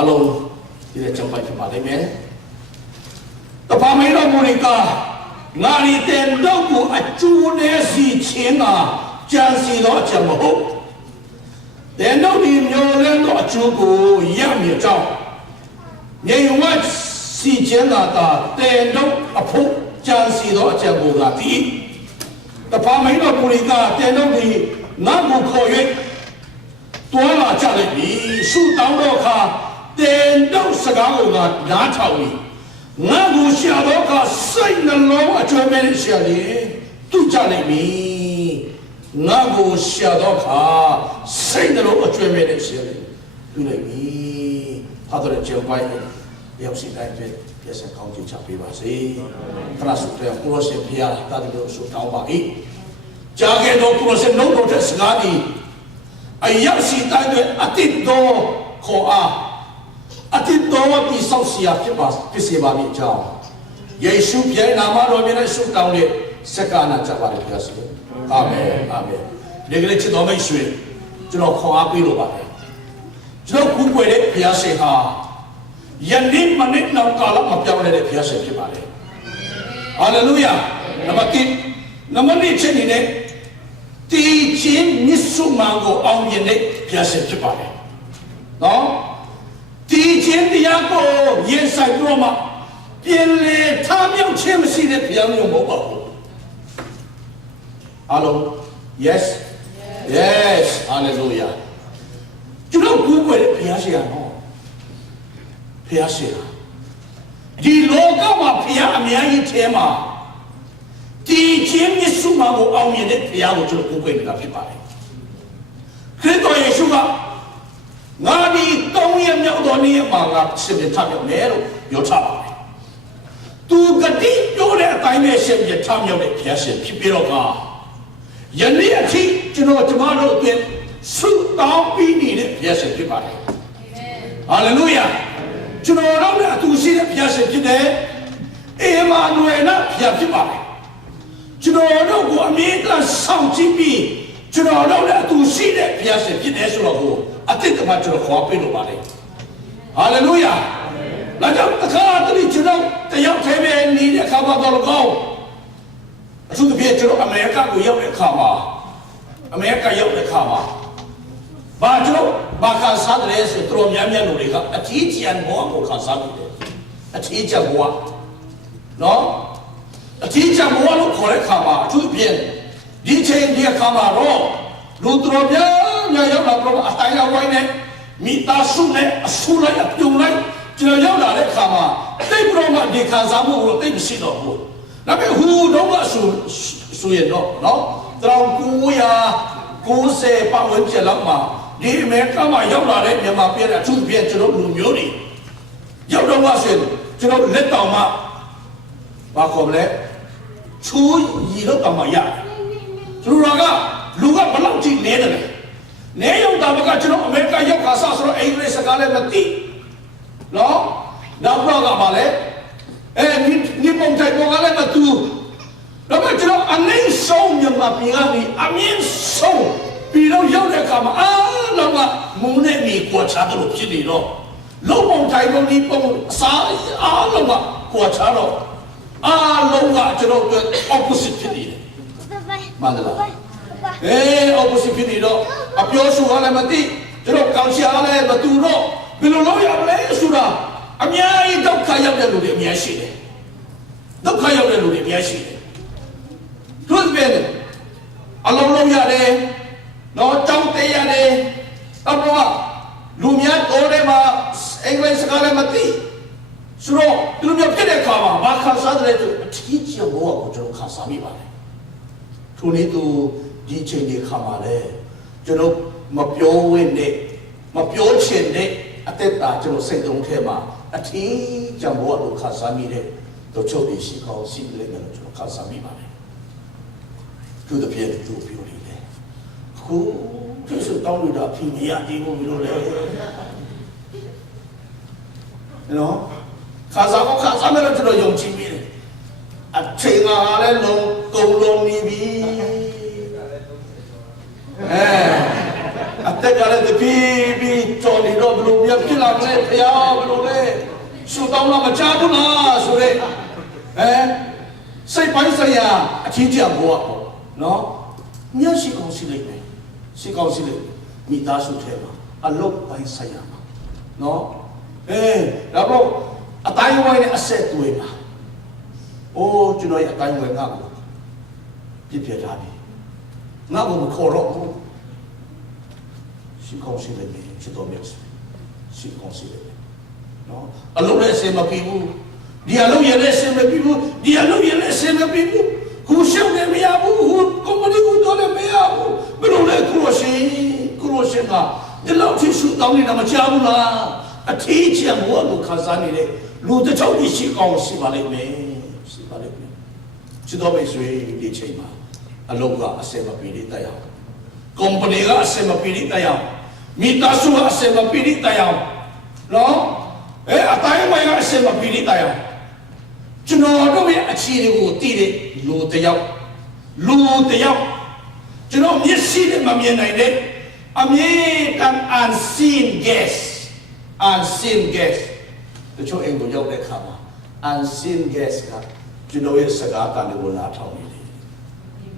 အားလုံးဒီနေ့ကြောက်ပိုက်ဖြစ်ပါလိမ့်မယ်တပါမင်းတော်မူရိကငါရီတဲ့တော့ကိုအကျိုးနဲ့စီချင်းကကြံစီတော့အချက်မဟုတ်တဲ့တော့ဒီမျိုးလဲတော့အကျိုးကိုရမြေကြောင်းမြေဝတ်စီချင်းကတဲ့တော့အဖို့ကြံစီတော့အချက်ကိုကဒီတပါမင်းတော်မူရိကတဲ့တော့ဒီငါ့ကိုခေါ်၍တွာလာကြလိုက်ပြီရှုတောင်းတော့ခါတဲ့တော့စကားကိုကနားထောင်ပြီငါ့ကိုရှာတော့ကစိတ်နှလုံးအကျွမ်းမဲ့ရှာလေသူကြလိုက်ပြီငါ့ကိုရှာတော့ခါစိတ်နှလုံးအကျွမ်းမဲ့ရှာလေသူလိုက်ပြီဖာတော်ကျေပိုင်ရောက်စီတိုင်းပဲပြည့်စက်ကောင်းချချပေးပါစေဖရဆုတဲ့ကိုရစေဖျားတာဒီလိုဆုတောင်းပါ၏ကြာခဲ့တော့ကိုရစေနှုတ်တော်တဲ့စကားဒီအရောက်စီတိုင်းပဲအတိတ်တော်ခေါ်အားအတိတ်တော်ဝတိဆောက်စီယာဖြစ်စေပါမည်ကြောင်းယေရှုပြိုင်နာမတော်မြတ်နဲ့ဆုတောင်းတဲ့စက္ကနာကြပါလေဖျားစေအာမင်အာမင်ဒီကနေ့ချစ်တော်မိတ်ဆွေကျွန်တော်ခေါ်အားပေးလို့ပါတယ်ကျွန်တော်ကူးကွယ်တဲ့ဖျားစေဟာယနေ့မနေ့နောက်ကာလမပြောင်းလဲတဲ့ဖျားစေဖြစ်ပါတယ်ဟာလေလုယာနံပါတ်1နံပါတ်2ချက်နေတဲ့တီချင်းမြစ်စုမှန်ကိုအောင်မြင်တဲ့ဖျားစေဖြစ်ပါတယ်နော်တီချင်းတရားကိုရင်ဆိုင်ပြီးတော့မှပြင်လေထားမြောက်ခြင်းမရှိတဲ့ဘုရားမျိုးမဟုတ်ပါဘူးအားလုံး yes yes hallelujah ကျွန်တော်ကူးကွယ်တဲ့ဘုရားရှိခိုးနော်ဘုရားရှိခိုးဒီလောကမှာဘုရားအများကြီးထဲမှာတီချင်းမြစ်စုမှာကိုအောင်မြင်တဲ့ဘုရားကိုကျွန်တော်ကူးကွယ်နေတာဖြစ်ပါတယ်ခရစ်တော်ယေရှုကငါဒီ3ရက်မြောက်သောနေ့မှာငါရှင်ပြထမြောက်မယ်လို့ပြောထားပါတယ်သူကတိပြောတဲ့အတိုင်းပဲရှင်ပြထမြောက်တဲ့ဘုရားရှင်ဖြစ်ပြီးတော့ကယနေ့အထိကျွန်တော်တို့အတွက်ဆုတောင်းပြီးနေတဲ့ဘုရားရှင်ဖြစ်ပါတယ်ဟာလေလုယာကျွန်တော်တို့နဲ့အတူရှိတဲ့ဘုရားရှင်ဖြစ်တယ်အေမာနွေနာဘုရားဖြစ်ပါတယ်ကျွန်တော်တို့ကိုအမြဲတမ်းဆောင်ကြည့်ပြီးကျွန်တော်တို့နဲ့အတူရှိတဲ့ဘုရားရှင်ဖြစ်တယ်ဆိုတော့ကိုအတိတ်ကမှကျွန်တော်ခေါ်ပေးလို့ပါလေဟာလေလုယာလာကြောင့်အခါတည်းကျွန်တော်တယောက်တည်းပဲနေတဲ့အခါမှာတော့ကောင်းအထူးသဖြင့်ကျွန်တော်အမေရိကကိုရောက်တဲ့အခါမှာအမေရိကရောက်တဲ့အခါမှာဘာကျွန်တော်ဘာခါစားတယ်ဆိုတော့များများလူတွေကအထီးကျန်ဘောကိုခါစားတယ်အထီးကျန်ဘောနော်အထီးကျန်ဘောလို့ခေါ်တဲ့အခါမှာအထူးသဖြင့်ဒီချိန်ဒီအခါမှာတော့လူတော်များရောက်လာတော့အတိုင်းအဝိုင်းနဲ့မိသားစုနဲ့အဆူလိုက်အပြုံလိုက်ကျွန်တော်ရောက်လာတဲ့အခါမှာတိတ်ပြီးတော့မှဒီခံစားမှုကိုတိတ်မရှိတော့ဘူး။ဒါပေမဲ့ဟူတော့ကဆူရတော့နော်1990ပတ်ဝန်းကျင်လောက်မှာဒီအမေရိကမှာရောက်လာတဲ့မြန်မာပြည်အထူးဖြင့်ကျွန်တော်လူမျိုးတွေရောက်တော့မှဆိုရင်ကျွန်တော်လက်တောင်မှဘာခေါ်မလဲချူရီတော့တောင်မှရတယ်။ကျွန်တော်ကလူကဘလောက်ကြီးနေတယ်နေရောက်တာကကျွန်တော်အမေရိကရောက်ခါစားဆိုတော့အင်္ဂလိပ်စကားလည်းမသိနော်နောက်တော့ကပါလေဒီပုံတိုင်းပေါ်ကလည်းမတူတော့ကျွန်တော်အနေဆုံးမြန်မာပြည်ကနေအမြင့်ဆုံးပြီးတော့ရောက်တဲ့အခါမှာအားလုံးကမုန်းနဲ့မြေကွာချတယ်လို့ဖြစ်နေတော့လုံးပုံတိုင်းပေါ်ဒီပုံအစားအားလုံးကကွာချတော့အားလုံးကကျွန်တော်တို့ opposite ဖြစ်နေတယ်မှန်လားopposite ဖြစ်နေတော့အပြောဆိုရလည်းမသိကျွန်တော်ကောင်းချားလည်းမတူတော့ဘယ်လိုလုပ်ရမလဲဆိုတာအများကြီးဒုက္ခရောက်တဲ့လူတွေအများရှိတယ်ဒုက္ခရောက်တဲ့လူတွေအများရှိတယ်သူတို့ပဲအလုံးလုံးရတယ်တော့တောင်းတရတယ်တော့လူများတော်တယ်မှာအင်္ဂလိပ်စကားလည်းမသိဆိုတော့သူတို့မျိုးဖြစ်တဲ့အခါမှာဘာခါစားတယ်ဆိုအထီးကျန်ဘောကိုကျွန်တော်ခါစားမိပါတယ်ထိုနည်းသူဒီချိန်ဒီခါမှာလေကျွန်တော်မပြောဝင်းနဲ့မပြောချင်တဲ့အသက်တာကျွန်တော်စိတ်သုံးထဲမှာအထီးကျန်ဘောကိုခါစားမိတဲ့တို့ချုပ်တွေရှိကောင်းရှိလိမ့်မယ်လို့ကျွန်တော်ခါစားမိပါတယ်သူတို့ပြည့်သူပြောနေတယ်ခုသူစတောင်းလို့တာဖြစ်နေရဒီကိုမလို့လေနော်ခါစားမယ်လို့ကျွန်တော်ယုံကြည်မိတယ်အချိန်ကလည်းလုံးကုန်လုံးနေပြီ တက်ကြတဲ့ပြီးတော်နေတော့ဘလို့မြတ်ဖြစ်လာတယ်ဖျားဘလို့လဲရှုတောင်းတော့မချဘူးလားဆိုတဲ့စိတ်ပိုင်းဆိုင်ရာအချင်းချင်းဘောပေါ့နော်မြတ်ရှိကောင်းရှိလိုက်မယ်ရှိကောင်းရှိလိုက်မိသားစုထဲမှာအလုပ်ပိုင်းဆိုင်ရာမှာနော်ဒါတော့အတိုင်းဝိုင်းနဲ့အဆက်တွေးပါအိုးကျွန်တော်ရဲ့အတိုင်းဝိုင်းငါ့ကိုပြစ်ပြထားပြီငါ့ကိုမခေါ်တော့ဘူးရှိကောင်းရှိလိုက်မယ်ချစ်တော်မြတ်ရှိကောင်းရှိလိုက်မယ်နော်အလုပ်နဲ့အစင်မပြီးဘူးဒီအလုပ်ရတဲ့အစင်မပြီးဘူးဒီအလုပ်ရတဲ့အစင်မပြီးဘူးကိုရှုံးနေမရဘူးကွန်ပဏီကိုတော့လည်းမရဘူးဘယ်လိုလဲကိုရှင်ကဒီလောက်ထိရှုတောင်းနေတာမချဘူးလားအထီးချင်ဘဝကိုခန်းစားနေတဲ့လူတစ်ချောင်းကြီးရှိကောင်းရှိပါလိမ့်မယ်ရှိပါလိမ့်မယ်ချစ်တော်မိတ်ဆွေဒီချိန်မှာအလုပ်ကအစင်မပြီးတဲ့တရားကွန်ပဏီကအစင်မပြီးတဲ့တရားမိသားစုကအစင်မပြီးတဲ့တရားနော်အတိုင်းဝိုင်းကအစင်မပြီးတဲ့တရားကျွန်တော်တို့ရဲ့အခြေအနေကိုသိတဲ့လူတစ်ယောက်ကျွန်တော်မျက်စိနဲ့မမြင်နိုင်တဲ့အမြဲတမ်း unseen guest တချို့အင်္ဂလိပ်ရောက်တဲ့ခါမှာ unseen guest ကကျွန်တော်ရဲ့စကားတန်တွေကိုနားထောင်နေတယ်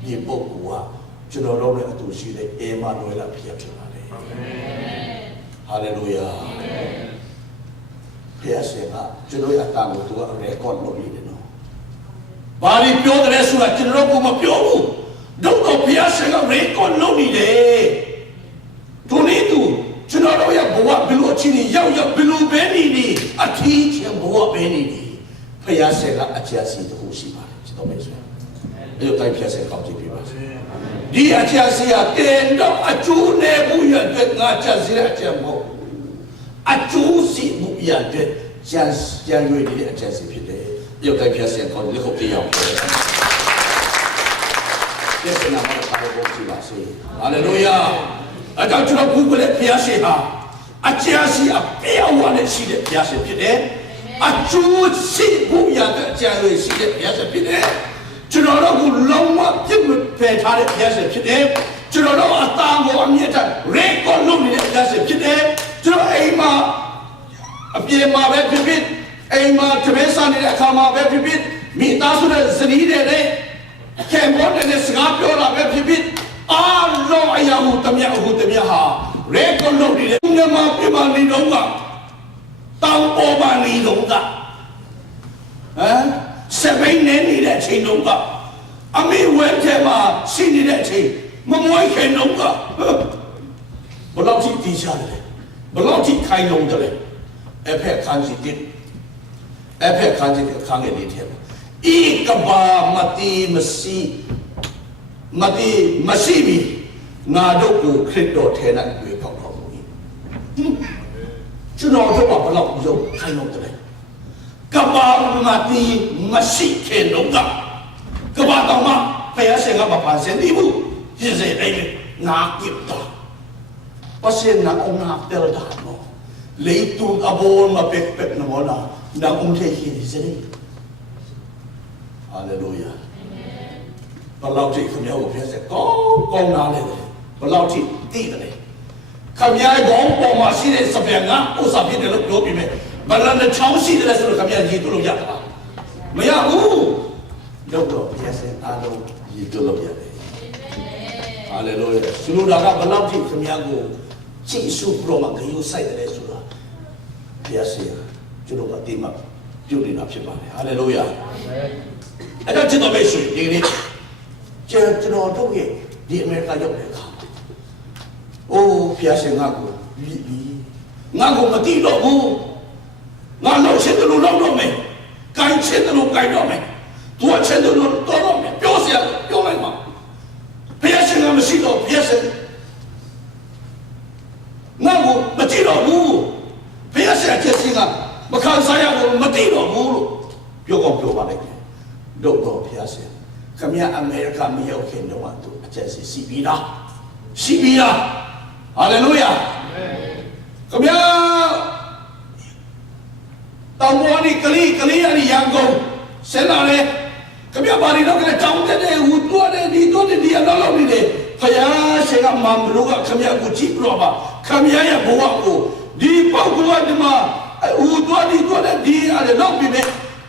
ဒီပုဂ္ဂိုလ်ကကျွန်တော်တို့ရဲ့အတူရှိတဲ့အေမာနွေလဖြစ်ပါတယ်အာမင်ဟာလေလုယာဘုရားရှင်ကကျွန်တော်ရဲ့အတန်ကိုသူက record လုပ်နေတယ်နော်ဘာလို့ပြောတယ်ဆိုတာကျွန်တော်ကမပြောဘူးတော့ဘုရားရှင်က record လုပ်နေတယ်သူနေသူကျွန်တော်တို့ရဲ့ဘဝဘယ်လိုအချင်းရောက်ဘယ်လိုပဲနေအထီးချင်ဘဝပဲနေဘုရားရှင်ကအကျဉ်းစီတခုရှိပါတယ်ကျွန်တော်မေ့ဆိုအဲ့လိုတိုင်းဖျက်ဆဲကောင်းကြည့်ပြပါဒီအကျဉ်းစီကတင်တော့အကျိုးနဲ့ဘူးရတဲ့ငါကျန်စီတဲ့အကျဉ်းမဟုတ်အကျိုးစီဘူးရတဲ့ကျန်ရွေးတဲ့အကျဉ်းစီဖြစ်တယ်အဲ့လိုတိုင်းဖျက်ဆဲကောင်းလေးခုတ်ပြရအောင်ယေရှုနာမတော်ကိုဘုရားရှိပါစေဟာလေလုယာအကြောင်းကျွန်တော်ဘုရားရဲ့ဘုရားရှင်ဟာအကျဉ်းစီအပြောင်းဝနဲ့ရှိတဲ့ဘုရားရှင်ဖြစ်တယ်အကျိုးရှိဖို့ရတဲ့အကျဉ်းရွေးရှိတဲ့ဘုရားရှင်ဖြစ်တယ်ကျွန်တော်တို့ကလုံးဝပြစ်မပယ်ထားတဲ့ဘုရားရှင်ဖြစ်တယ်ကျွန်တော်တို့အသားကိုအမြင့်တက်ရေကောလုံးနေတဲ့ဘုရားရှင်ဖြစ်တယ်ကျွန်တော်အိမ်မှာအပြေမှာပဲဖြစ်ဖြစ်အိမ်မှာတပည့်စားနေတဲ့အခါမှာပဲဖြစ်ဖြစ်မိသားစုနဲ့ဇနီးတဲ့အကျဉ်းပေါ်တဲ့စကားပြောတာပဲဖြစ်ဖြစ်အားလုံးအရာကိုတမယဟာရေကောလုံးနေတဲ့ငါမပြမနေတော့ကတောင်ပေါ်ပါနေတော့ကစပိန်နေနေတဲ့အချိန်တုန်းကအမေဝဲထဲမှာရှိနေတဲ့အချိန်မမွေးခင်တုန်းကဘလောက်ထိတီးချတယ်ဘလောက်ထိခိုင်လုံးတယ်အဖက်ခန်းစီတစ်ခန်းငယ်လေးထဲမှာဤကဘာမတိမရှိပြီငါတို့ကိုခရစ်တော်ထဲ၌တွေ့ကောက်တော်မူ၏ကျွန်တော်တို့ကဘလောက်ရုပ်ခိုင်လုံးတယ်ကဘာမတိမရှိခင်တော့ကဘာတော်မှာဘုရားရှင်ကမပါစင်ဒီဘူးရစေအိမ်ငါကိတော့ပစင်နာအောင်နာတယ်တာနော်လေတူအဘောမပက်နမောနာနာအုံးထေးကြီးစနေဟာလေလုယာဘလောက်ထိခမယောကိုဖျက်ဆက်ကောင်းနာလေဘလောက်ထိသိတယ်ခမယောကောင်းပေါ်မှာရှိတဲ့စပယ်ကဥစ္စာဖြစ်တယ်လို့ပြောပြီးမယ်ဘလန်ချောင်းရှိတယ်ဆိုတော့ခမယောရည်တို့လို့ရတာမရဘူးတော့တော့ဖျက်ဆက်အားလုံးရည်တို့လို့ရတယ်ဟာလေလုယာဆူလူဒါကဘလောက်ထိခမယောကိုကြည့်ရှုပရောမှာဂယုဆိုင်တယ်ဆိုတာဖျက်ဆက်ကျွန်တော်ကတိမပြုတ်နေတာဖြစ်ပါတယ်ဟာလေလုယာအဲ့တော့ကျွန်တော်ပဲရှိဒီနေ့ကျွန်တော်တို့ရဲ့ဒီအမေရိကရောက်တဲ့အခါအိုးဖျားရှင်ငါကိုငါကိုမတိတော့ဘူးငါလောက်ချင်းတယ်လို့လောက်တော့မယ်ကိုင်းချင်းတယ်လို့ကိုင်းတော့မယ်သူ့ချင်းတယ်လို့တော့မယ်ပြောစရာပြောလိုက်မှာဖျားရှင်ကမရှိတော့ဖျားရှင်ငါကိုမတိတော့ဘူးဖျားရှင်ချက်ချင်းကမခံစားရဘူးမတိတော့ဘူးလို့ပြောပါလိုက်တယ်တော့ဖျားရှင်ခမရအမေရိကမရောက်ခင်တော့သူအကျက်စီပြီးလားဟာလေလုယာခမရတောင်ပေါ်นี่ကလေးအရန်ကုန်ဆင်းလာလေခမရဘာလို့လဲတောင်းတဲ့ဟူတော့တယ်ဒီတော့ဒီအလောက်နေတယ်ဖ ဖယားရှင်ကမန်ဘလူကခမရကိုကြည့်လို့ပါခမရရဲ့ဘဝကိုဒီပုဂ္ဂိုလ်ကဒီမှာဦးတော်ဒီတော့ဒီအဲ့လောက်ပြီပဲ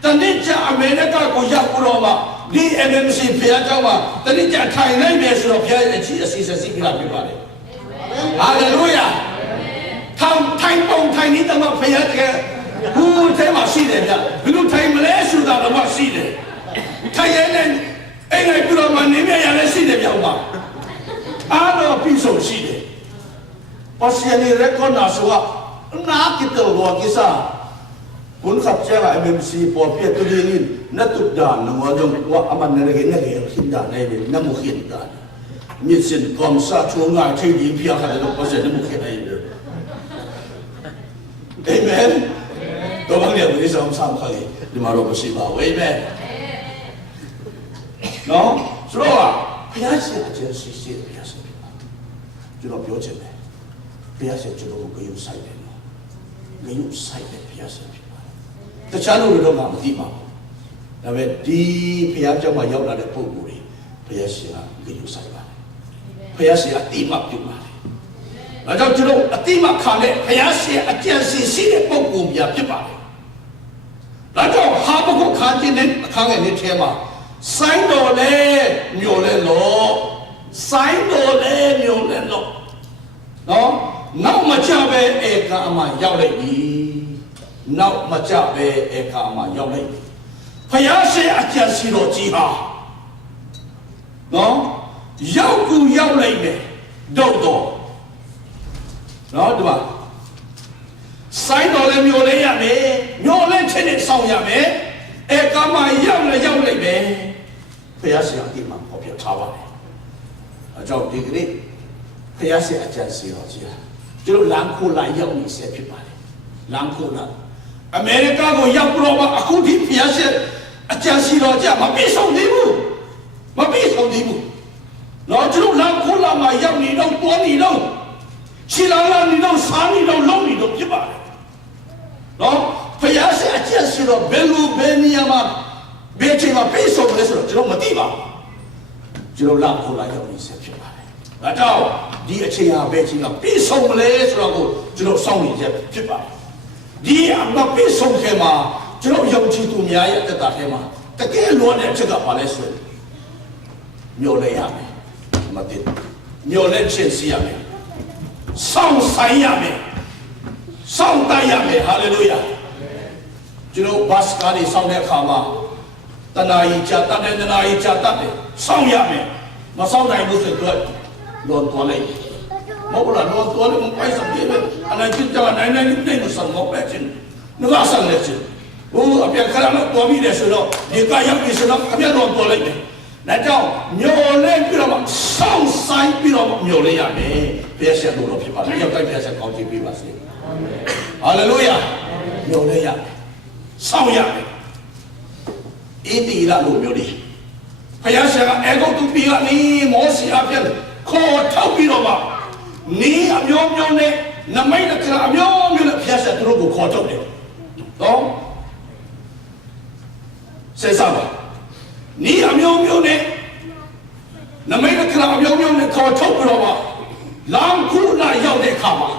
တနေ့ကျအမေရိကကိုရောက်တော့မှဒီ MMC ဖယားเจ้าမှာတနေ့ကျထိုင်နိုင်မယ်ဆိုတော့ဖယားရဲ့အစီအစဉ်ပြလာပြပါလေဟာလေလုယာထိုင်ပုံထိုင်နေတဲ့မှာဖယားကဘူးထဲမှာရှိတယ်ဗျဘယ်လိုထိုင်မလဲဆိုတာတော့ရှိတယ်ထိုင်ရတဲ့အဲ့ဒီပြတော့မှနေမြရလည်းရှိတယ်ဗျဥပါအားတော့ပြီးဆုံးရှိတယ်ပါစီနီရက်ကောနာဆိုတာနာကိတလောကိစားဘုန်းခပ်ချာ MMC ပေါ်ပြတူရင်းနတ်တုဒ္ဒါနမောဒုံဝအမန်နရကေနကေခိဒါနိုင်ပြီနမခိဒါမြစ်စင်ကောမ်စာချုံငါချိဒီပြခါတော့ပါစနမခိနိုင်တယ်အာမင်တော့ဘာလဲဒီဆောင်ဆောင်ခါလေးဒီမှာတော့မရှိပါဘူးအာမင်နော်ဆိုတော့ဘုရားရှင်အကျဉ်းရှိရှိဘုရားရှင်ကျွန်တော်ပြောချင်တယ်ဘုရားရှင်ကျွန်တော်ကိုဂရုစိုက်တယ်နော်ဂရုစိုက်တယ်ဘုရားရှင်ဖြစ်ပါတယ်တခြားလူတွေတော့မသိပါဘူးဒါပေမဲ့ဒီဘုရားကျောင်းမှာရောက်လာတဲ့ပုဂ္ဂိုလ်တွေဘုရားရှင်ကဂရုစိုက်ပါတယ်ဘုရားရှင်အတိမပြုပါတယ်ဒါကြောင့်ကျွန်တော်အတိမခံတဲ့ဘုရားရှင်အကျဉ်းရှိတဲ့ပုဂ္ဂိုလ်များဖြစ်ပါတယ်ဒါကြောင့်ဟာဘကုတ်ခန်းကြီးနဲ့အခန်းငယ်လေးထဲမှာစိုင်းတော်လဲမြို့လဲလို့စိုင်းတော်လဲမြို့လဲလို့နော်နောက်မကြပဲဧကအမှရောက်လိုက်ပြီနောက်မကြပဲဧကအမှရောက်လိုက်ပြီဖယားရှင်အကျဉ်းစီတော်ကြီးဟာနော်ရောက်ကူရောက်လိုက်မယ်တော့နော်ဒီမှာစိုင်းတော်လဲမြို့လဲရမယ်မြို့လဲချင်းနဲ့ဆောင်ရမယ်ဧကမှရောက်လိုက်မယ်ဘုရားရှင်အတိမပေါ်ပြထားပါတယ်အကြောင်းဒီကနေ့ဘုရားရှင်အကျဉ်းစီတော်ကြီးကျွန်တော်လမ်းခိုးလာရောက်နေစေဖြစ်ပါတယ်လမ်းခိုးလာအမေရိကကိုရောက်တော့မှအခုဒီဘုရားရှင်အကျဉ်းစီတော်ကြီးမပြေဆုံးသေးဘူးတော့ကျွန်တော်လမ်းခိုးလာမှရောက်နေတော့တွားနေတော့ခြေလာနေတော့စားနေတော့လုံးနေတော့ဖြစ်ပါတယ်နော်ဘုရားရှင်အကျဉ်းစီတော်ဘယ်လိုဘယ်နေရာမှာဘယ်ချိန်မှာပြေဆုံးလဲဆိုတော့ကျွန်တော်မသိပါဘူးကျွန်တော်လမ်းခိုးလာရောက်နေစေဖြစ်ပါတယ်ဒါကြောင့်ဒီအချိန်ဟာဘယ်ချိန်ကပြေဆုံးမလဲဆိုတော့ကိုကျွန်တော်စောင့်နေချက်ဖြစ်ပါတယ်ဒီအမပြေဆုံးခဲ့မှာကျွန်တော်ယုံကြည်သူများရဲ့အသက်တာထဲမှာတကယ်လို့တဲ့အချက်ကပါလဲဆိုမျောလဲရမယ်မသိမျောလဲချက်စီရမယ်စောင့်ဆိုင်ရမယ်စောင့်တရမယ်ဟာလေလုယာကျွန်တော်ဘတ်ကားလေးစောင့်တဲ့အခါမှာတနာကြီးကြာတတ်တယ်စောင့်ရမယ်မစောင့်နိုင်ဘူးဆိုတော့လွန်သွားလိုက်မဟုတ်လားလွန်သွားလို့မပိုက်ဆောင်တယ်အနာကျစ်ကြနိုင်နေမဆောင်တော့ပဲချင်းငါဆောင်နေချင်းဟိုအပြက်ခရတော့တော်ပြီလေဆိုတော့ဒီကရောက်ပြီဆိုတော့အပြက်တော့တော်လိုက်တယ်ဒါကြောင့်မျောလဲပြီးတော့စောင့်ဆိုင်ပြီးတော့မျောလဲရမယ်ဘုရားရှင်တို့တော်ဖြစ်ပါလေရောက်တိုင်းဘုရားရှင်ကောင်းချီးပေးပါစေဟာလေလုယာမျောလဲရမယ်စောင့်ရမယ်အေးတီလာလို့မျိုးဒီဘုရားရှင်ကအေဂုတ်တူပြီးကနေမောစီအပြက်ခေါ်ထောက်ပြီးတော့မှနေအမျိုးမျိုးနဲ့နမိတ်ကအမျိုးမျိုးနဲ့ဘုရားရှင်တို့ကိုခေါ်ထုတ်တယ်တော့စေစားပါနေအမျိုးမျိုးနဲ့နမိတ်ကအမျိုးမျိုးနဲ့ခေါ်ထုတ်ပြီးတော့မှလမ်းခုလာရောက်တဲ့အခါမှာ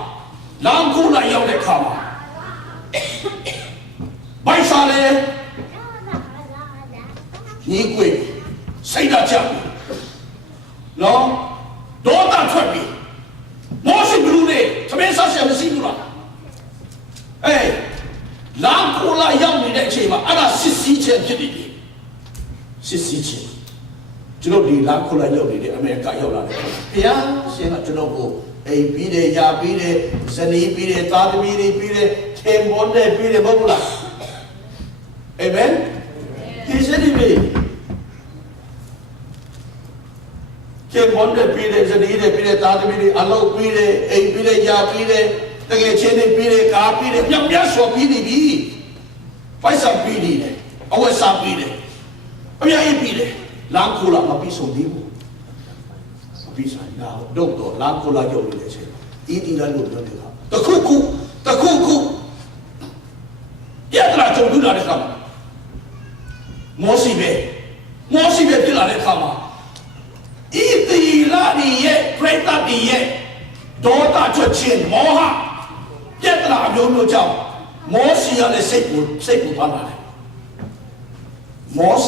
ဘိုက်စားလေညီကွေစိတ်ဓာတ်ချနော်ဒေါသထွက်ပြီမောရှိဘလူးနဲ့သမင်းစားဆက်မရှိဘူးလားလမ်းခိုးလာရောက်နေတဲ့အချိန်မှာအဲ့ဒါစစ်စီးချက်ဖြစ်နေပြီစစ်စီးချက်ကျွန်တော်ဒီလမ်းခိုးလာရောက်နေတဲ့အမေရိကရောက်လာတယ်ဘုရားရှင်ကကျွန်တော်ကိုအိမ်ပြီးတယ်ယာပြီးတယ်ဇနီးပြီးတယ်သားသမီးတွေပြီးတယ်ထေမောတဲ့ပြီးတယ်မဟုတ်လားအာမင်ဒီစနေပြီထေမောတဲ့ပြီးတယ်ဇနီးတွေပြီးတယ်သားသမီးတွေအလုပ်ပြီးတယ်အိမ်ပြီးတယ်ယာပြီးတယ်တကယ်ချင်းတွေပြီးတယ်ကားပြီးတယ်မြောက်မြတ်စွာပြီးနေပြီပိုက်ဆံပြီးနေတယ်အဝတ်စားပြီးတယ်အများကြီးပြီးတယ်လမ်းခိုးလာမပြီးဆုံးသေးဘူးမပြီးဆိုင်တော့လမ်းခိုးလာရုပ်နေတဲ့အချိန်ဤတီလာလို့ပြောတယ်ကတခုခုပြတ်လာကြုံလာတဲ့ခါမှာမောစီပဲဖြစ်လာတဲ့ခါမှာဤတီလာနေ底耶，瑞达底耶，多大出钱摩哈，一拿有没有叫摩西啊？你识不翻来？摩西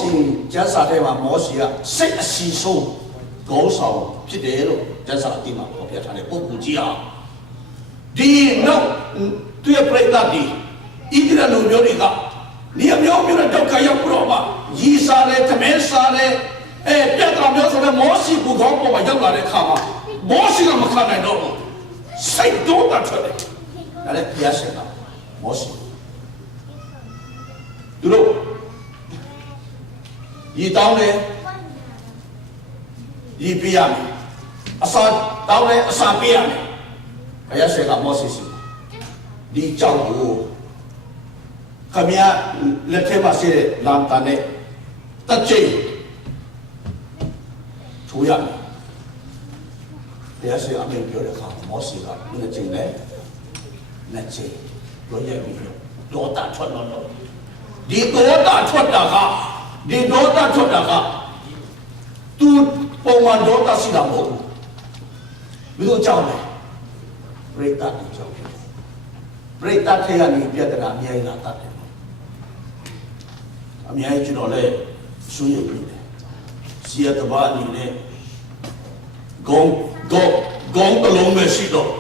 讲啥的话？摩西啊，识时数高手ဖြစ်တယ်လို့讲啥的嘛？我别谈了，不估计啊。ဒီနောက်သူရဲ့ပြိတ္တဒီဣသရေလလူမျိုးတွေကနေရာမျိုးမျိုးနဲ့ဒုက္ခရောက်ပြီးတော့မှရီစားတယ်၊သမင်းစားတယ်ပြတ်တော်မျိုးဆိုတဲ့မောရှိဘူကောင်းပေါ်မှာရောက်လာတဲ့အခါမှာမောရှိကမခံနိုင်တော့ဘူးစိတ်တော့တာထွက်တယ်ဒါလည်းဘုရားရှင်ကမောရှိသူတို့ရီတောင်းတယ်ရီပြရမယ်အစာတောင်းတယ်အစာပြရမယ်ဘုရားရှင်ကမောရှိစီဒီကြောင့်ကိုခမရလက်ထက်မှာရှိတဲ့လမ်းတန်နဲ့တက်ချိတ်ထိုးရမယ်ဘုရားရှင်အမြင်ပြောတဲ့အခါမောရှိကလက်ချိတ်နဲ့လက်ချိတ်လိုရပြီးဒေါသထွက်တော့ဒီဒေါသထွက်တာကသူပုံမှန်ဒေါသရှိတာမဟုတ်ဘူးဘယ်လိုကြောင့်လဲပရိသတ်တွေကြောင့်ပရိသတ်ထဲကနေပြဿနာအများကြီးလာတတ်တယ်အများကြီးကျွန်တော်လည်းဆွေးရည်တယ်စီရတဘာအနေနဲ့ဂုံတလုံးပဲရှိတော့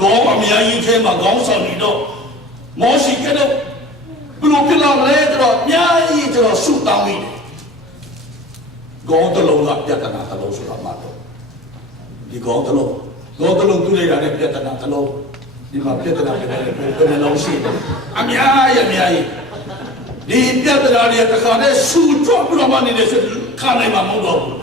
ဂုံအများကြီးထဲမှာခေါင်းဆောင်နေတော့မောရှိကတော့ဘလို့ပြလာလဲတော့အများကြီးကျွန်တော်ဆုတောင်းမိတယ်ဂုံတလုံးကပြဿနာတလုံးဆိုတာမှတော့ဒီဂုံတလုံးသူ့လိုက်တာနဲ့ပြဿနာတလုံးဒီမှာပြဿနာတွေလည်းလုံးရှိတယ်အများကြီးဒီပြဿနာတွေတခါနဲ့ဆူကြွပြီးတော့မှနေတဲ့ခါနိုင်မှာမဟုတ်တော့ဘူး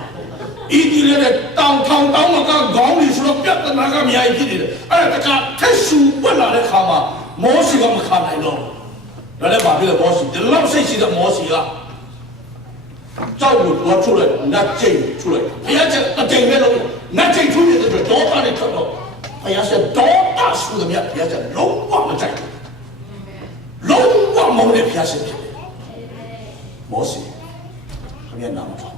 ဤဒီလည်းတောင်းမကခေါင်းကြီးဆိုတော့ပြဿနာကအများကြီးဖြစ်နေတယ်အဲ့ဒါတခါထက်ဆူပွက်လာတဲ့ခါမှာမောရှိကမခါနိုင်တော့ဒါလည်းဘာဖြစ်လဲမောရှိဒီလောက်စိတ်ရှိတဲ့မောရှိကကြောက်လို့တော့ထုတ်လိုက်နတ်ကျိန်ထုတ်လိုက်ဘုရားကအတိမ်ပဲလို့နတ်ကျိန်ထုတ်နေတဲ့တော့ဒေါသနဲ့ထွက်တော့ဘုရားဆက်ဒေါသဆူတယ်မြတ်ဘုရားဆက်လုံးဝမကြိုက်ဘူးလုံးဝမုန်းတဲ့ဘုရားဆက်ဖြစ်တယ်မောရှိခမရနာမတော်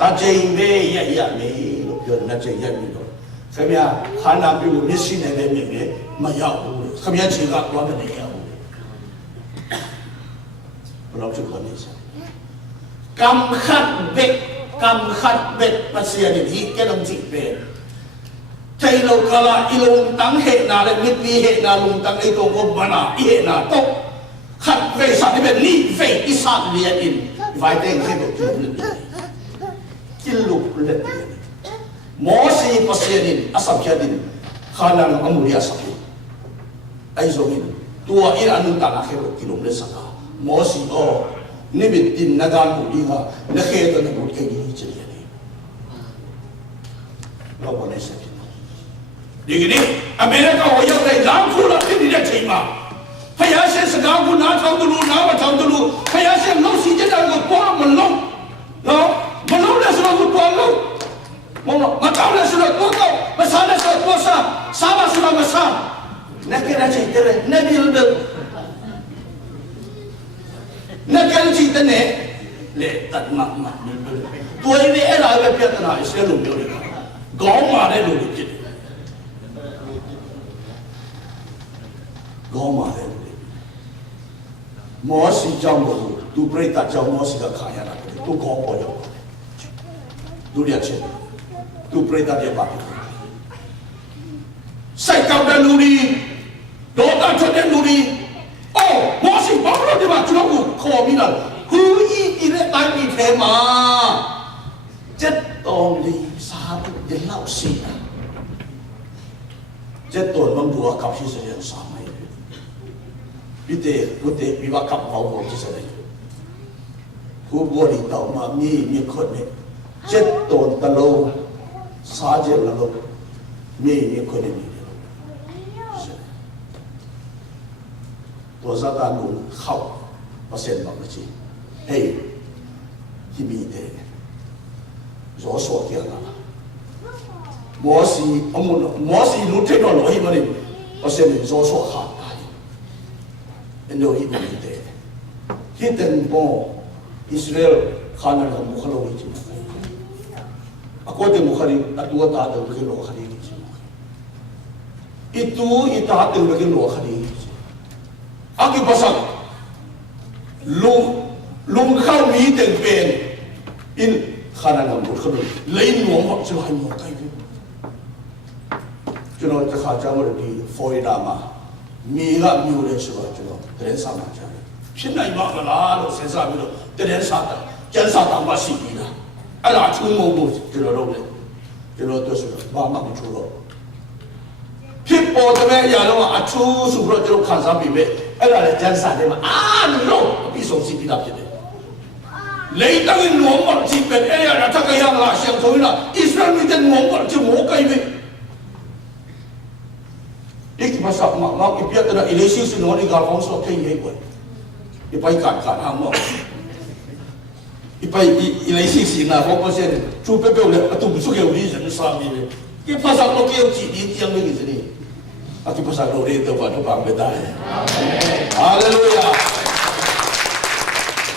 တကြိမ်ပဲရမယ်လို့ပြောနတ်ကျိန်ရက်ပြီးတော့ခမရခန္ဓာပြုလို့မျက်စိနဲ့လည်းမြင်တယ်မရောက်ဘူးခမရခြေကတော့မနေရဘူးဘယ်လိုဖြစ်ကုန်လဲกำขัดเบ็ดภาษาดิบแกลงจิเบ็ดใจเรากละอีลงตั้งเหตุนาเลยมิตรเหตุนาลงตั้งไอ้ตัวกบมานาเหตุนาตกขัดเบ็ดสัตว์ที่เป็นนี่เฟอิสัตเลียอินไว้เด้งให้แบบกินลูกเล็ดมอสีภาษาดินอาศัยดินขานังอมุริยาสัพไอ้โซมินตัวอิรานุตังให้แบบกินลูกเล็ดสักมอสีอ๋อนี่เป็นดินนักการบุรีค่ะนักเขตนักบุรีที่นี่จะเรียนเราบอกในสิ่งนี้ดีนี้อเมริกาว่าอย่างไรล้างคู่ละที่นี่ได้ใช่ไหมพยาเสสกาคุณน้าทำตุลูน้ามาทำตุลูพยาเสน้องสีจะได้ก็ป้อนมันลงเนาะมันลงเลยสุดก็ป้อนลงมันมาทำเลยสุดก็ป้อนมาสานเลยสุดก็สามาสุดมาสานนักเรียนใช่ไหมนักเรียนเด็กนักการจิตเนี่ยเละตัดมาตัวเองเนี่ยอะไรแบบพิจารณาเสียลงเดียวเลยกองมาได้ลงจิตกองมาได้ลงมอสีเจ้าโมดูเปรตเจ้ามอสีก็ขายอะไรดูกองปอยดูเรียกเช่นดูเปรตเดียบาปใส่กับดันลูดีโดนตัดชนดันลูดีโอ้มอสีบอกเราดีว่าจุลกุขอมีนั่นคืออีเรื่องตายมีเทมาเจ็ดตองลีสาบุเดลเล่าสีเจ็ดตัวมันบัวกับที่เสียงสามไม่พิเตวิวัฒน์กับเขาบอกที่เสียงผู้บัวดีต่อมามีคนเนี่ยเจ็ดตัวตะโลสาเจตะโลมีคนเนี่ยตัวซาตานหนุนเข้าเปอร์เซ็นต์บอกเลยจีเฮ้ยที่มีเดรอสวดเกี่ยวกับมอสีรู้เทคโนโลยีมันนี่เปอร์เซ็นต์รอสวดขาดไปเป็นโดยที่มีเดที่เต็มบ่อิสราเอลขานันกับมุขโลกจริง Ako te mo khari atua ta te ke lo khari ni itu ita te ke lo khari aki pasak lung khau mi te pen in khana ngam bu khadu lein nuam ba chu hai mo kai ni chuno ta kha cha mo di Florida ma mi ga mi le so ba chuno tren sa ma cha phin nai ma la lo sen sa mi lo tren sa ta jan sa ta ma si bi la ala chu mo mo chuno lo le chuno to so ba ma chu loဖြစ်ပေါ်တဲ့ရတော့အထူးဆိုပြီးတော့ကျွန်တော်ခံစားပြီးပဲအဲ့ဒါလည်းကျန်းစာထဲမှာလို့အပြီးဆုံးစီးပြီးသားဖြစ်တယ်လေတောင်းနုံမချစ်ပဲအဲ့ရတာကရလာရှောင်းဆိုရင်အစ္စလာမ်တဲ့နုံမချမိုးကိုင်ပဲဒီမှာစမမကပြတ်တဲ့ election စနိုးဒီကကောင်ဆိုထိနေကွယ်ဒီပိုက်ကန်ဟာမောဒီပိုက် election စနာဘောပစင်ချူပေပေလေအတူစုကေဝီဇန်စာမီလေဒီဖာစာကိုကြည့်ဒီကျန်နေစနေAquí pasa gloria de Dios para verdad. Aleluya.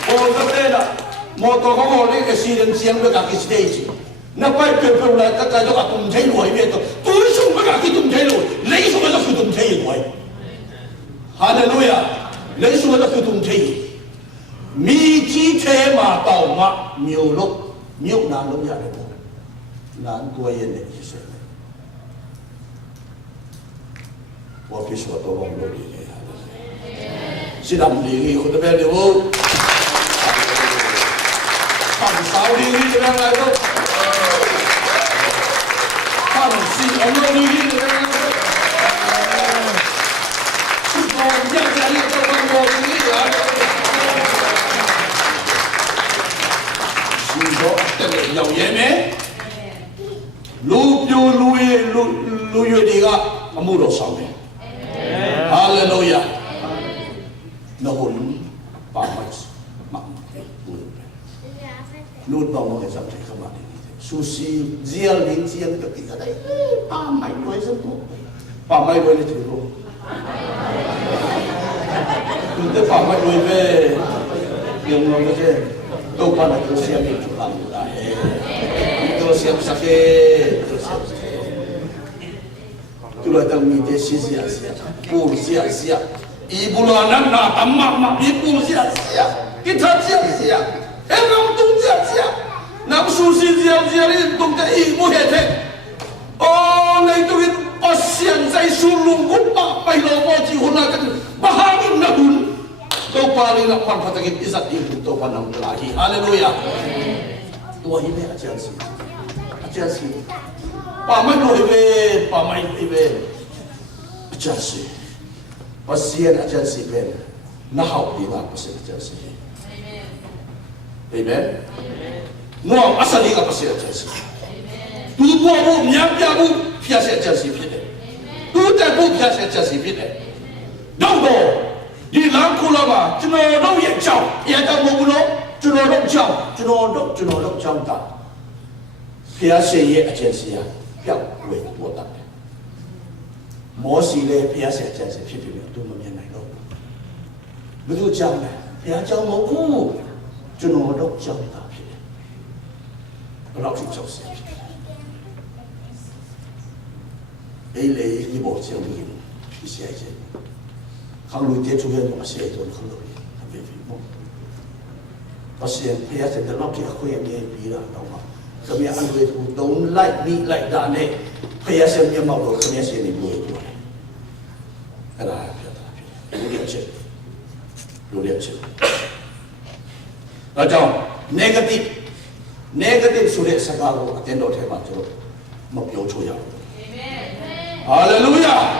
Por verdad, moto como le que si den siempre que aquí stage. Na pai pepe la ta ta yo atum thai loi me to. Tu su ma ka ki tum thai loi. Lei su ma ka ki tum thai loi. Hallelujah. Lei su ma ka ki tum thai. Mi ji the ma tao ma miu lo. Miu na lo ya le. Nan ko yen ne ki se. 我必须要多帮助你。是咱们灵或者别的哦，看少灵这边来的，看西安的灵这边来的，是从家家里都帮我灵来的，是说这个有缘没？路越这个阿木罗上面。Hallelujah. Nahul pamas mak Lord ba mo sa tay kamali. Susi zial din siyang ketika dai pamay ko sa to. Pamay ko ni tulo. Kunte pamay ko be yung mo kasi to pa na to siya ni tulang dai. Ito siya sakit. Tulah tangmi sia pur sia ibulanan na tamma ibu sia kita sia emang tung sia nam susi sia ni tung ta ibu hete oh nei tu pasien sai sulung kupa pai lo mo ji huna kan bahagin na dun to pali na pan patagit isat ibu to panang lagi haleluya tua ini aja sih pamai lo ibe ajansi pasien ajansi ben na hau di na pasien ajansi amen no asali ka pasien ajansi tu bo bo nyam ya bu pasien ajansi pide tu ta bu pasien ajansi pide dong do di lang ku la ba chno do ye chao ye ta mo bu lo chno do chao ta pasien ye ajansi ya 要为多大？摩西咧，不要写真是批评了，都没面来咯。不就讲咧，不要讲蘑菇，就弄到讲大批的，老师就是批评。A类你无讲你批写一些，康路接触嘅我写咗康路，特别批评。我写不要写得老几会也比啦，懂吗？ kami ang duit don't like me like that ne kaya siya niya maulo kami siya ni buhay ko ala lulian cek Rajang negative sulit segala atendo tema tu mapio cuya Hallelujah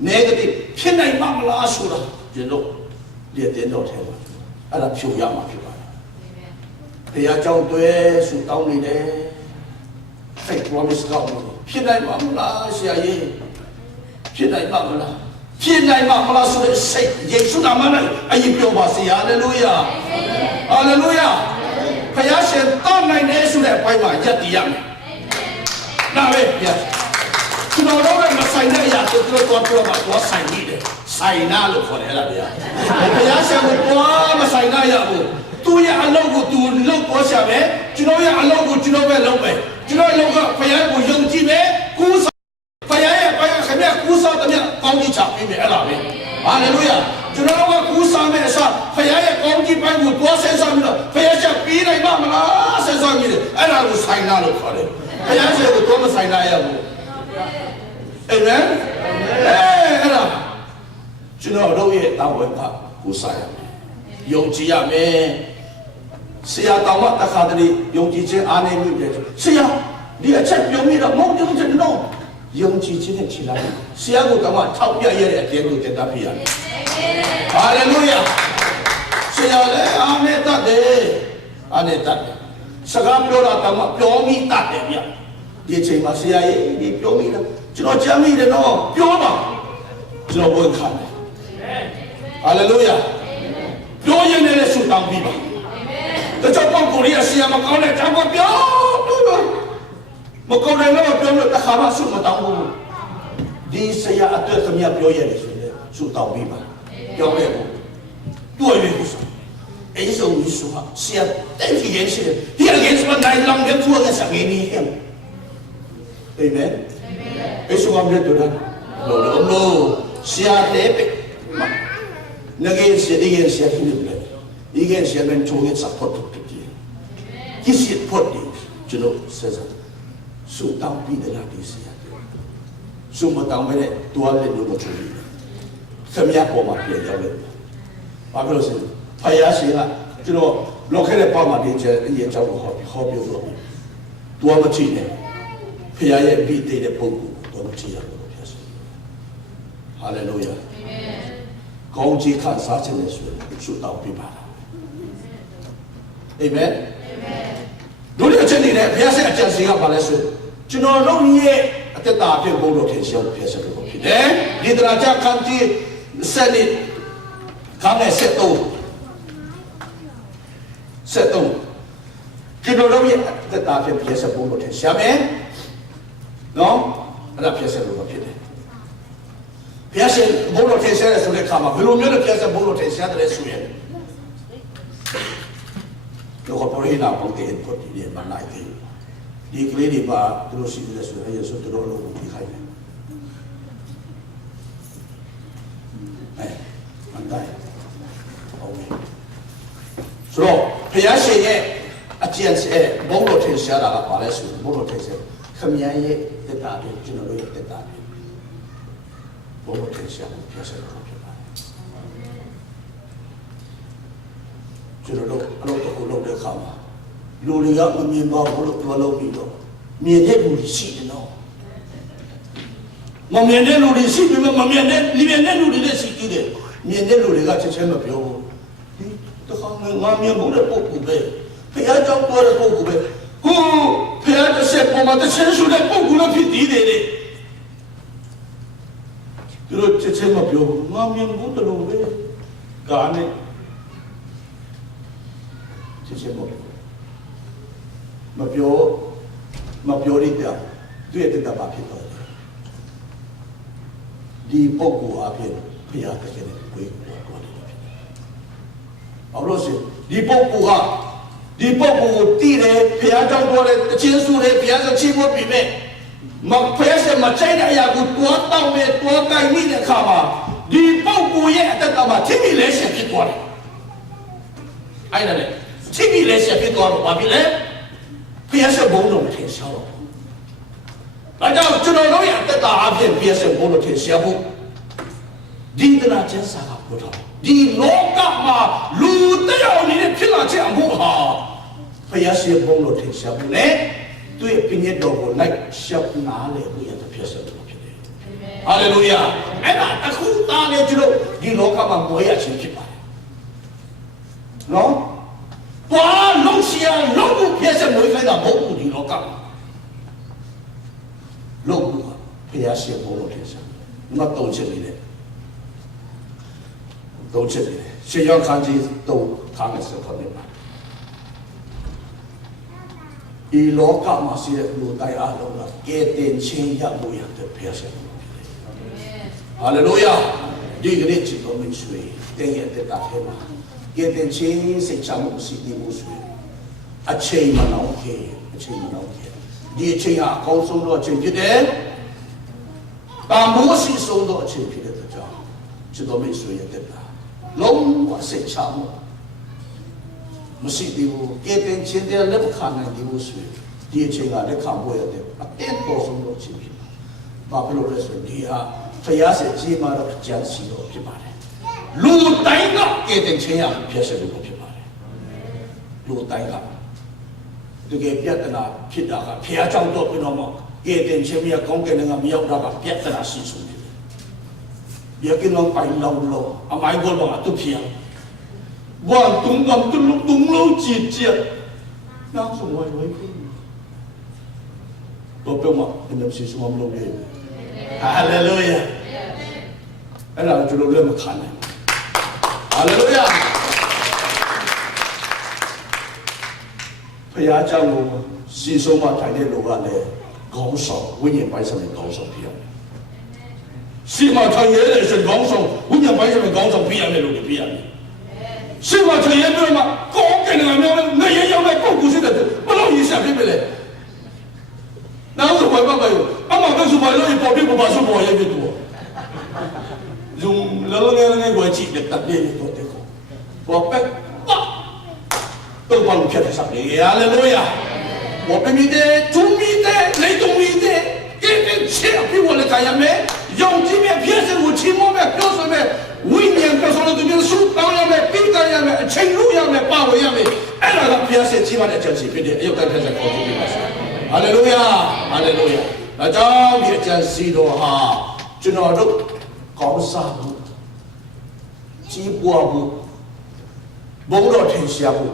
negative pinai mamla sura jelo dia atendo tema ada cuya mapio thì ở trong tuế sự tao này đấy phải promise God hiện nay mà là gì hiện nay mà là sự sẽ Giêsu nam này anh biểu bảo gì Hallelujah Hallelujah phải ở trên tao này đấy sự đẹp quay lại nhất điểm nào đây chúng nó đó là sai này ya tôi mà tôi sai đi đấy sai na lúc còn là đấy phải ở trên một quá mà sai na ya သူရဲ့အလုပ်ကိုသူလုပ်ပေါ်ရှာမယ်ကျွန်တော်ရဲ့အလုပ်ကိုကျွန်တော်ပဲလုပ်မယ်ကျွန်တော်အလုပ်ကဘုရားကိုယုံကြည်မယ်ကူးစားဘုရားရဲ့ဘုရားခင်ဗျကူးစားတဲ့ကောင်းကြီးချပေးမယ်အဲ့ဒါပဲဟာလေလုယာကျွန်တော်ကကူးစားမယ်အစားဘုရားရဲ့ကောင်းကြီးပိုင်းကိုတွားဆဲစားပြီးတော့ဘုရားချက်ပြီးနိုင်ပါမလားဆဲစားပြီးအဲ့ဒါကိုဆိုင်လာလို့ခေါ်တယ်ဘုရားချက်ကိုတော့မဆိုင်လာရဘူးအာမင်အဲ့ဒါကျွန်တော်တို့ရဲ့တာဝန်ကကူးစားရမယ်ယုံကြည်ရမယ်ဆရာတော်ကတခါတည်းယုံကြည်ခြင်းအားနည်းမှုတွေဆရာဒီအချက်ပြုံးပြီးတော့မဟုတ်ဘူးကျွန်တော်ယုံကြည်ခြင်းနဲ့ခြေလိုက်ဆရာကတော့ထောက်ပြရတဲ့အကျဉ်းကိုတက်တာဖြစ်ရတယ်ဟာလေလုယာဆရာလည်းအားနဲ့တတ်တယ်အားနဲ့တတ်တယ်စကားပြောတာတော့ပြောမိတတ်တယ်ဗျဒီအချိန်မှာဆရာကြီးဒီပြောမိတယ်ကျွန်တော်ကြမ်းမိတယ်တော့ပြောပါကျွန်တော်ဝန်ခံတယ်ဟာလေလုယာပြောရင်လည်းဆုတောင်းပြီးပါတချို့ပုဂ္ဂိုလ်တွေကဆရာမကောင်းတဲ့တောင်းကိုပြောမကောင်းတယ်လို့ပြောလို့တခါမှဆုမတောင်းဘူးဒီဆရာအတွက်သမီးပြောရတယ်ဆိုရင်ဆုတောင်းပြီးပါပြောရဘူးတွေ့ပြီဆိုအဲ့ဒီဆိုမျိုးဆိုဆရာတဲ့ကြီးရဲ့ရှိတယ်ဒီအရင်ကနိုင်လောင်တဲ့သူကစားနေနေဟဲ့အာမင်အဲ့ဆိုကမြတ်တော်လို့ဆရာတဲ့ငါကဆရာဒီဆရာဖြစ်နေတယ်ဒီကဆရာမန်ချိုးရဲ့ support ဖြစ်တယ်ဒီစီဖို့တယ်ကျွန်တော်ဆက်စားဆုတောင်းပြီးတဲ့ဒီဆရာဆုမတောင်းမဲ့တူရတဲ့လူတို့ချိုးတယ်ဆရာပေါ်မှာပြန်ရောက်တယ်ဘာလို့လဲဖယားရှင်ကကျွန်တော်လောက်ခဲ့တဲ့ပေါ်မှာဒီကျအရေးကြောက်ကိုဟောပြောတော့တူရမချိနဲ့ဖယားရဲ့ပြီးတဲ့ပုံကိုတော့မချိရဘူးဖြစ်စေဟာလေလုယာကောင်းကြီးခံစားခြင်းနဲ့ဆိုဆုတောင်းပြပါလားအာမင်တို့ရဲ့အချက်တွေနဲ့ဘုရားဆက်အကျင့်စီကပါလဲဆိုကျွန်တော်တို့ရဲ့အသက်တာအဖြစ်ဘုံတော်ထင်ရှားလို့ဖြစ်စေလို့ဖြစ်တယ်ဒီတရာချခန်းကြီးစနစ်ခန်းနဲ့ဆက်တော့ကျွန်တော်တို့ရဲ့အသက်တာအဖြစ်ဖြစ်စေဘုံတော်ထင်ရှားမယ်နော်အဲ့ဒါဖြစ်စေလို့ဖြစ်တယ်ဘုရားရှင်ဘုံတော်ထင်ရှားတဲ့ဆိုတဲ့အခါမှာဘယ်လိုမျိုးလဲဖြစ်စေဘုံတော်ထင်ရှားတယ်ဆိုရင်တော့ပေါ်ရတာပုံတဲ့ပုံဒီမှာနိုင်တယ်ဒီကလေးတွေပါသူတို့ရှိတယ်ဆိုရင်ဆိုတော့လို့ဒီခိုင်းတယ်မန်တိုင်းဟုတ်ပြီဆိုတော့ဘုရားရှင်ရဲ့အကျင့်စေဘုံတော်ထင်ရှားတာကပါလဲဆိုဘုံတော်ထင်ရှားခမည်းရဲ့တက်တာတွေကျွန်တော်တို့ရဲ့တက်တာတွေဘုံတော်ထင်ရှားဖြစ်စေလို့ဖြစ်ပါတယ်ကျွန်တော်တို့အလုပ်ကိုလုပ်တဲ့အခါမှာလူတွေကမမြင်ပါဘူးလို့ပြောလို့ပြီးတော့မြင်တဲ့လူတွေရှိတယ်နော်မမြင်တဲ့လူတွေရှိပြီးမမြင်တဲ့လူတွေလည်းရှိသေးတယ်မြင်တဲ့လူတွေကချက်ချင်းမပြောဘူးဒီတခါငါမြင်ဖို့တဲ့ပုဂ္ဂိုလ်ပဲဖျားကြောင့်ပြောတဲ့ပုဂ္ဂိုလ်ပဲကိုဖျားတစ်ချက်ပေါ်မှာတစ်ချက်ဆိုတဲ့ပုဂ္ဂိုလ်လည်းဖြစ်သေးတယ်လေသူတို့ချက်ချင်းမပြောဘူးငါမြင်ဖို့တလို့ပဲကာနဲ့ချက်ချင်းမပြောရတဲ့တွေ့တဲ့တာပါဖြစ်သွားတယ်ဒီပုဂ္ဂိုလ်အဖြစ်ဘုရားတကယ်နဲ့ကိုယ်ကိုယ်ကိုယ်ဖြစ်တယ်အော်လို့ဆိုဒီပုဂ္ဂိုလ်ကိုတည်တယ်ဘုရားကြောင့်ပြောတယ်တခြင်းစုတယ်ဘုရားစချီးဖို့ပြီးမဲ့မဖဲစမချိုင်တဲ့အရာကိုတွားတောင်းနဲ့တွားကိုင်မိတဲ့အခါမှာဒီပုဂ္ဂိုလ်ရဲ့အတ္တမှာထိမိလဲဆက်ဖြစ်သွားတယ်အဲ့ဒါလေထိမိလဲဆက်ဖြစ်သွားတော့ဘာဖြစ်လဲဘုရားဆက်ဘုံတော်ထင်ရှားတော့ဒါကြောင့်ကျွန်တော်တို့ရဲ့တက်တာအဖြစ်ဘုရားဆက်ဘုံတော်ထင်ရှားဖို့ဒီတနာကျမ်းစာကပြောထားဒီလောကမှာလူတယောက်အနေနဲ့ဖြစ်လာခြင်းအမှုဟာဘုရားဆက်ဘုံတော်ထင်ရှားဖို့နဲ့သူ့ရဲ့ပြည့်ညတ်တော်ကိုလိုက်ရှောက်နာလေဘုရားတစ်ဖြစ်ဆက်လို့ဖြစ်တယ်ဟာလေလုယာအဲ့ဒါအခုသားနဲ့ကျွန်တော်ဒီလောကမှာမွေးရခြင်းဖြစ်ပါတယ်နော်ဘာလုံးရှိရလုံးကိုပြည့်စုံမွေးခိုင်းတာမဟုတ်ဘူးဒီလောကလုံးကိုဖျားရှိဖို့လို့ထင်စားငါတုံးချက်နေတယ်တုံးချက်နေတယ်ရှေးရောက်ခန်းကြီးတုံးခန်းနဲ့ဆက်ခေါ်နေပါဒီလောကမှာရှိတဲ့လူတိုင်းအားလုံးကကဲတင်ချင်းရဖို့ရတဲ့ဖျားရှိဖို့ဖြစ်တယ်ဟာလေလုယာ ဒီကနေ့ချစ်တော်မိတ်ဆွေတင်းရဲ့တက်တာထဲမှာကဲတင်ချင်းစိတ်ချမှုစီတီမှုဆွေအချိန်မနှောင်းခဲ့အချိန်မနှောင်းခဲ့ဒီအချိန်ဟာအကောင်းဆုံးသောအချိန်ဖြစ်တယ်။တာမိုးစီဆုံးသောအချိန်ဖြစ်တဲ့ကြောင့်ချစ်တော်မိတ်ဆွေရဲ့တက်တာလုံးဝစိတ်ချမှုမရှိသေးဘူးကဲတင်ချင်းတဲ့လက်ခံနိုင်ဒီမှုဆွေဒီအချိန်ကလက်ခံဖို့ရတဲ့အတင်းပေါ်ဆုံးသောအချိန်ဖြစ်တယ်။ဘာဖြစ်လို့လဲဆိုဒီဟာဖယားစေကြီးမာတော့ကြံစီတော့ဖြစ်ပါတယ်လူတိုင်းကကဲတင်ချင်းရဖြစ်စေလို့ဖြစ်ပါတယ်လူတိုင်းကတကယ်ပြဿနာဖြစ်တာကဖယားကြောင့်တော့ပြီးတော့မှကဲတင်ချင်းမြတ်ကောင်းကင်ကမြောက်တာကပြဿနာရှိဆုံးဖြစ်တယ်ဘယ်ကိလုံးပိုင်လုံးလို့အမိုင်းဘောတော့သူဖြစ်ဘောတုံကမ်တုလုံးကြည့်ကြနောက်ဆုံးဝိုင်းဝိုင်းတော့ပြောမှဒီလိုရှိဆုံးမလို့လေဟာလေလုယာအဲ့ဒါကျွန်တော်လည်းမခံနိုင်ဟာလေလုယာဘုရားကြောင့်စီဆုံးမထိုင်တဲ့လူကလည်းခေါင်းဆောင်ဝိညာဉ်ပိုင်းဆိုင်တဲ့ခေါင်းဆောင်ဖြစ်ရတယ်စီမထိုင်ရတဲ့ဆိုခေါင်းဆောင်ဝိညာဉ်ပိုင်းဆိုင်တဲ့ခေါင်းဆောင်ဖြစ်ရမယ်လို့ပြရတယ်စီမထိုင်ရတဲ့မှာကောင်းကင်ကမြောင်းနဲ့ရရောက်တဲ့ပုဂ္ဂိုလ်ရှိတဲ့ဘလို့ရည်စားဖြစ်ပြီလေနောက်တော့ဘာပါရောအမှန်တော့ဆိုပါလို့ပေါ်ပြပေါ်ပါဆိုပေါ်ရပြီတော့လုံလောငယ်ငယ်ကိုကြည့်တဲ့တပ်လေးတော့တဲ့ကိုပေါ်ပက်တော့ဘာလို့ဖြစ်တဲ့စားလေဟာလေလုယာပေါ်ပမီတဲ့သူမီတဲ့လေသူမီတဲ့ကဲကဲချေပြီးဝလည်းကြရမယ်ယုံကြည်မြဖြစ်စေကိုချီးမွမ်းမယ်ပြောဆိုမယ်ဝိညာဉ်ပြောဆိုလို့သူမျိုးစုတောင်းရမယ်ပြီးကြရမယ်အချိန်လို့ရမယ်ပါဝင်ရမယ်အဲ့ဒါကဘုရားဆက်ချီးမတဲ့အချက်စီဖြစ်တဲ့အယုတ်တိုင်းဖြစ်တဲ့ခေါ်ကြည့်ပါစေဟာလေလုယာဟာလေလုယာဒါကြောင့်ဒီအကျဉ်းစီတော်ဟာကျွန်တော်တို့ကောင်းစားမှုကြီးပွားမှုဘုံတော်ထင်ရှားမှု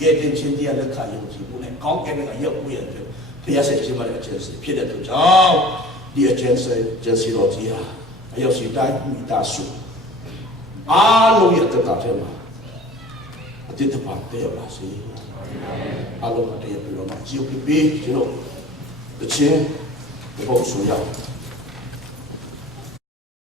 ကဲတင်ချင်းတရားလက်ခံယုံကြည်မှုနဲ့ကောင်းကင်ကရောက်မှုရဲ့ဘုရားဆက်ခြင်းမတဲ့အကျဉ်းစီဖြစ်တဲ့အတွက်ကြောင့်ဒီအကျဉ်းစီတော်ကြီးဟာအရောက်စီတိုင်းမိသားစုအားလုံးရဲ့တက်တာထဲမှာအတိတ်ပါတဲ့ပါစေအားလုံးတည်းပြီးတော့ကြည့်ပြီးကျွန်တော်တခြင်းဘုရားဆိုရ